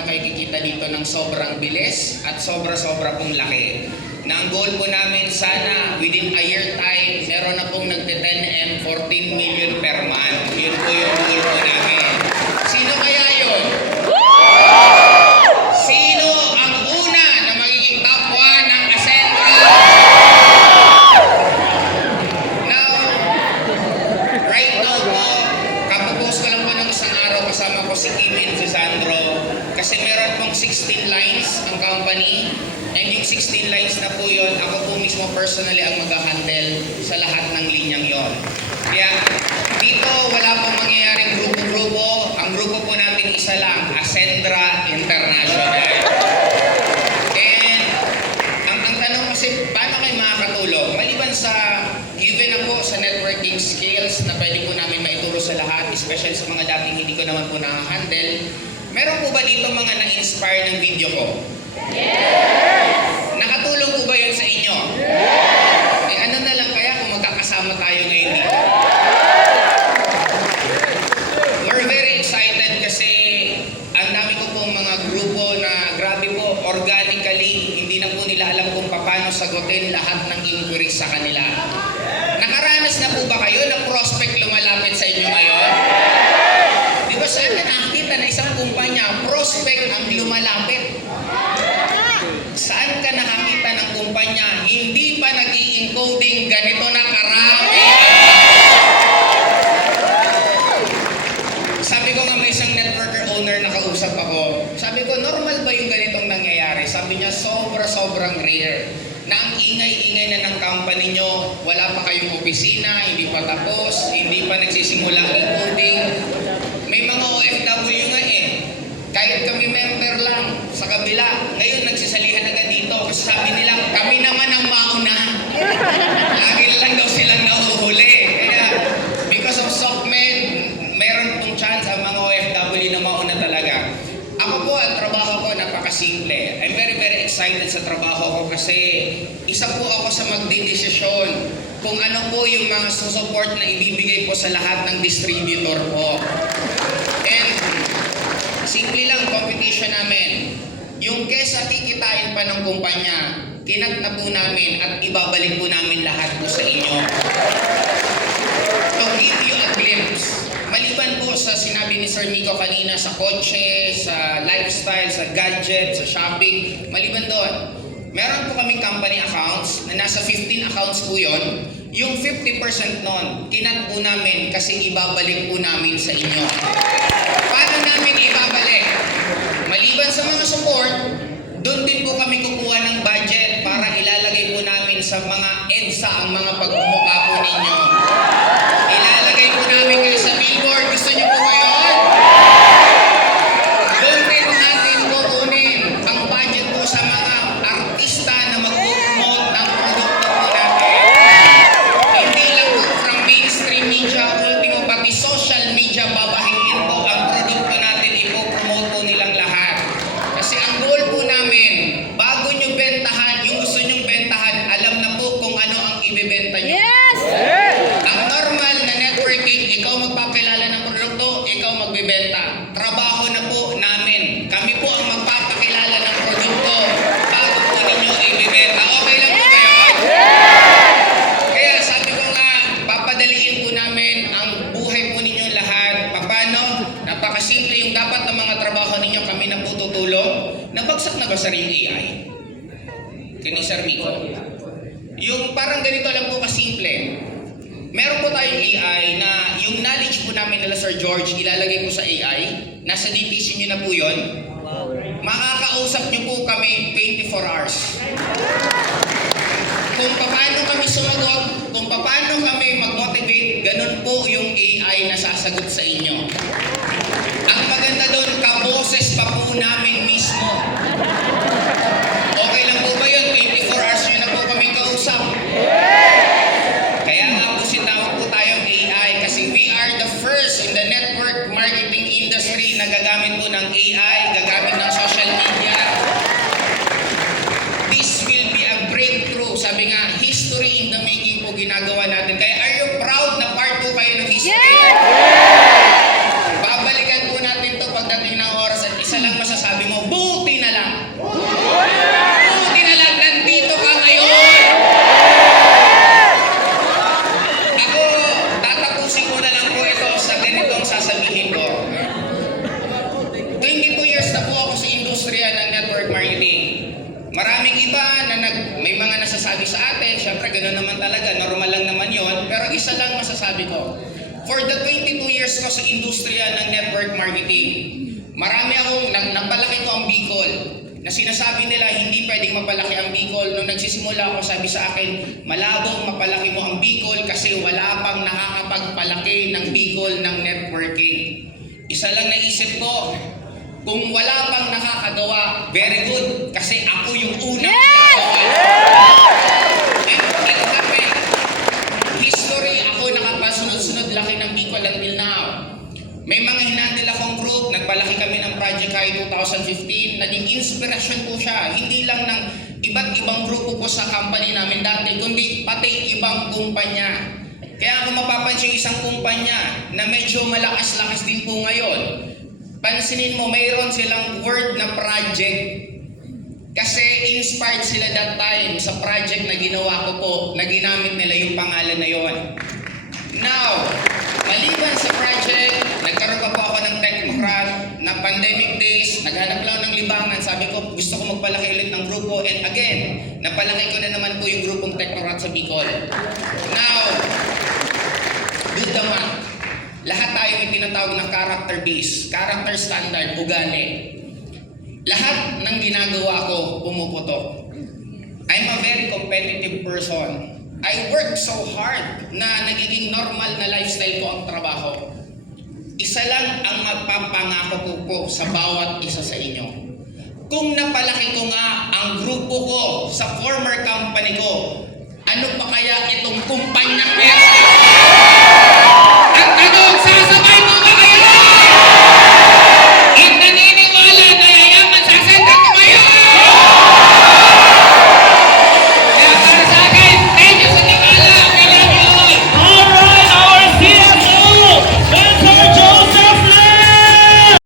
paano kayo kikita dito ng sobrang bilis at sobra-sobra pong laki. Na ang goal po namin sana within a year time, meron na pong nagte-10M, 14 million per month. Yun po yung goal po namin. Sino kaya yun? Sino ang una na magiging top 1 ng Ascendra? Now, right now po, kapag-post ko lang po ng isang araw kasama ko si Kim and si Sandro. Kasi meron pong 16 lines ang company. And yung 16 lines na po yun, ako po mismo personally ang mag-handle sa lahat ng linyang yon. Kaya dito wala pong mangyayaring grupo-grupo. Ang grupo po natin isa lang, Ascendra International. And ang tanong kasi, paano kayo makakatulong? Maliban sa given na po sa networking skills na pwede po namin maituro sa lahat, especially sa mga dating hindi ko naman po nakahandle, meron po ba dito mga na-inspire ng video ko? Nakatulong po ba yun sa inyo? Eh ano na lang kaya kung magkakasama tayo ngayon dito? We're very excited kasi ang dami ko pong mga grupo na grabe po, organically, hindi na po nila alam kung paano sagutin lahat ng inquiries sa kanila. Nakaranas na po ba kayo ng prospect lumalapit sa inyo ngayon? Di ba saan ka nakakita na isang kumpanya, prospect ang lumalapit? Saan ka nakakita ng kumpanya hindi pa nag-i-encoding ganito na karami? Sabi ko nga may isang networker owner na kausap ako. Sabi ko, normal ba yung ganitong nangyayari? Sabi niya, sobrang rare. Na ang ingay-ingay na ng company nyo, wala pa kayong opisina, hindi pa tapos, hindi pa nagsisimula ang encoding. May mga OFW nga eh. Kahit kami member lang sa kabila, ngayon nagsisalihan agad dito kasi sabi nila, kami naman ang mauna. Lagi lang daw silang nahuhuli. Kaya, because of SOCMED, meron pong chance ang mga OFW na mauna talaga. Ako po, ang trabaho ko, napakasimple. I'm very excited sa trabaho ko kasi isa po ako sa magdidesisyon kung ano po yung mga support na ibibigay po sa lahat ng distributor po. And, simple lang, competition namin. Yung kesa kikitain pa ng kumpanya, kinat na po namin at ibabalik po namin lahat po sa inyo. To give you a glimpse, maliban po sa sinabi ni Sir Miko kanina sa kotse, sa lifestyle, sa gadget, sa shopping, maliban doon, meron po kaming company accounts na nasa 15 accounts po yon. Yung 50% nun, kinat po namin kasi ibabalik po namin sa inyo. Paano namin ibabalik? Maliban sa mga support, doon din po kami kukuha ng budget para ilalagay po namin sa mga EDSA ang mga pagmumukha po ninyo. Ilalagay po namin kayo sa billboard. Gusto niyo po ba yun? Doon din natin kukunin ang budget po sa mga artista na mag-promote ng produkto po natin. Hindi lang po from mainstream media, ultimo pati social media, babahingin po ang produkto natin, ipo-promote po nilang lahat. Kasi ang goal po namin, bago nyo bentahan, yung gusto nyong bentahan, alam na po kung ano ang ibibenta nyo. Yes! Ang normal na networking, ikaw magpapakilala ng produkto, ikaw magbibenta. Trabaho na po namin. Kami po ang magpapakilala ng produkto bago po ninyo ibibenta. Okay lang po ba yun? Kaya sabi ko nga, papadaliin po namin ang buhay po ninyo lahat. Paano? Napakasimple yung dapat ng mga trabaho ninyo, kami na po tutulong. Nabagsak na ba sa ring AI? Kini Sir Miko. Yung parang ganito lang po kasimple. Meron po tayong AI na yung knowledge po namin nila Sir George, ilalagay po sa AI. Nasa DTC nyo na po yun. Makakausap nyo po kami 24 hours. Kung paano kami sumagot, kung paano kami mag-motivate, ganun po yung AI na sasagot sa inyo. Ang maganda doon, kaboses pa po namin mismo. Okay lang po ba yun? 24 hours nyo na po kami kausap. Kaya nga po sinawag po tayong AI kasi we are the first in the network marketing industry na gagamit po ng AI, gagamit ng social media. This will be a breakthrough. Sabi nga, history in the making po ginagawa natin. Kaya are you proud na part po kayo ng history? Yes! Babalikan po natin to pagdating ng oras at isa lang masasabi mo, buti na lang. Buti na lang, nandito ka ngayon. Ako, tatapusin ko na lang po ito sa ganitong sasabihin ko. 22 years na po ako sa industriya ng network marketing. Maraming iba na may mga nasasabi sa atin, syempre gano'n naman talaga, normal lang naman yon. Pero isa lang masasabi ko, for the 22 years ko sa industriya ng network marketing, marami akong, napalaki ko ang Bicol, na sinasabi nila hindi pwedeng mapalaki ang Bicol. Nung nagsisimula ako, sabi sa akin, malabong mapalaki mo ang Bicol kasi wala pang nakakapagpalaki ng Bicol ng networking. Isa lang naisip ko, kung wala pang nakakagawa, very good. Kasi ako yung unang nakagawa. And it happened. History, ako nakapasunod-sunod laki ng Bicol until now. May mga hinandil akong group, nagpalaki kami ng Project High 2015, naging inspirasyon po siya. Hindi lang ng iba't ibang grupo po sa company namin dati, kundi pati ibang kumpanya. Kaya kung mapapansin isang kumpanya na medyo malakas-lakas din po ngayon, pansinin mo, mayroon silang word na project. Kasi inspired sila that time sa project na ginawa ko po, na ginamit nila yung pangalan na yon. Now, maliban sa project, nagkaroon pa po ako ng Technocrat na pandemic days, naghanap lang ng libangan. Sabi ko, gusto ko magpalaki ulit ng grupo. And again, napalaki ko na naman po yung grupong Technocrat sa Bicol. Now, do the math. Lahat tayo may tinatawag na character base, character standard, ugali. Lahat ng ginagawa ko, pumuputok. I'm a very competitive person. I work so hard na nagiging normal na lifestyle ko ang trabaho. Isa lang ang magpapangako ko po sa bawat isa sa inyo. Kung napalaki ko nga ang grupo ko sa former company ko, ano pa kaya itong kumpanyang meron?